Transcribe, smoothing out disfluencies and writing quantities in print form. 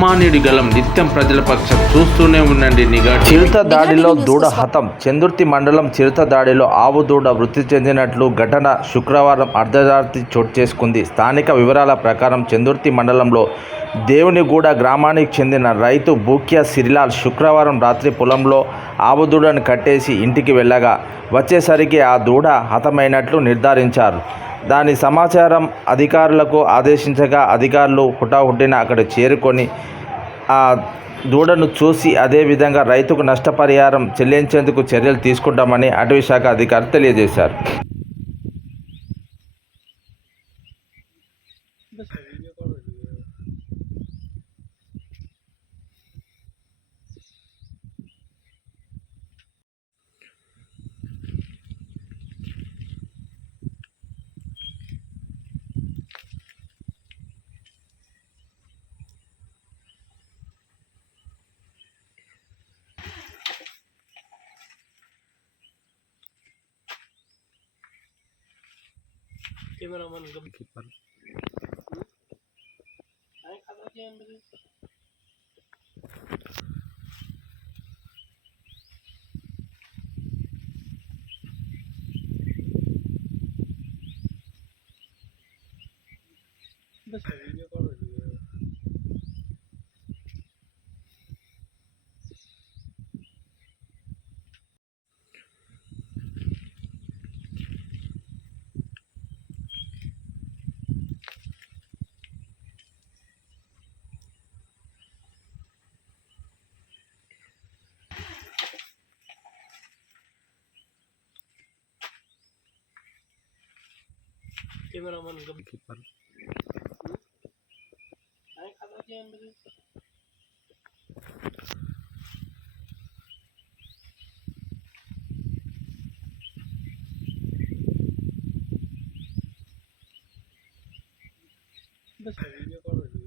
సామాన్యుడి గలం నిత్యం ప్రజల పక్షం చూస్తూనే ఉండండి నిఘా. చిరుత దాడిలో దూడ హతం. చందుర్తి మండలం చిరుత దాడిలో ఆవు దూడ మృతి చెందినట్లు ఘటన శుక్రవారం అర్ధరాత్రి చోటు చేసుకుంది. స్థానిక వివరాల ప్రకారం చందుర్తి మండలంలో దేవునిగూడ గ్రామానికి చెందిన రైతు బూక్యా సిరిలాల్ శుక్రవారం రాత్రి పొలంలో ఆవు దూడను కట్టేసి ఇంటికి వెళ్ళగా వచ్చేసరికి ఆ దూడ హతమైనట్లు నిర్ధారించారు. దాని సమాచారం అధికారులకు ఆదేశించగా అధికారులు హుటాహుటిన అక్కడ చేరుకొని ఆ దూడను చూసి అదేవిధంగా రైతుకు నష్టపరిహారం చెల్లించేందుకు చర్యలు తీసుకుంటామని అటవీశాఖ అధికారులు తెలియజేశారు. कैमरामैन कीपर बस वीडियो कॉल हो रही है कैमरामैन कीपर बस वीडियो कॉल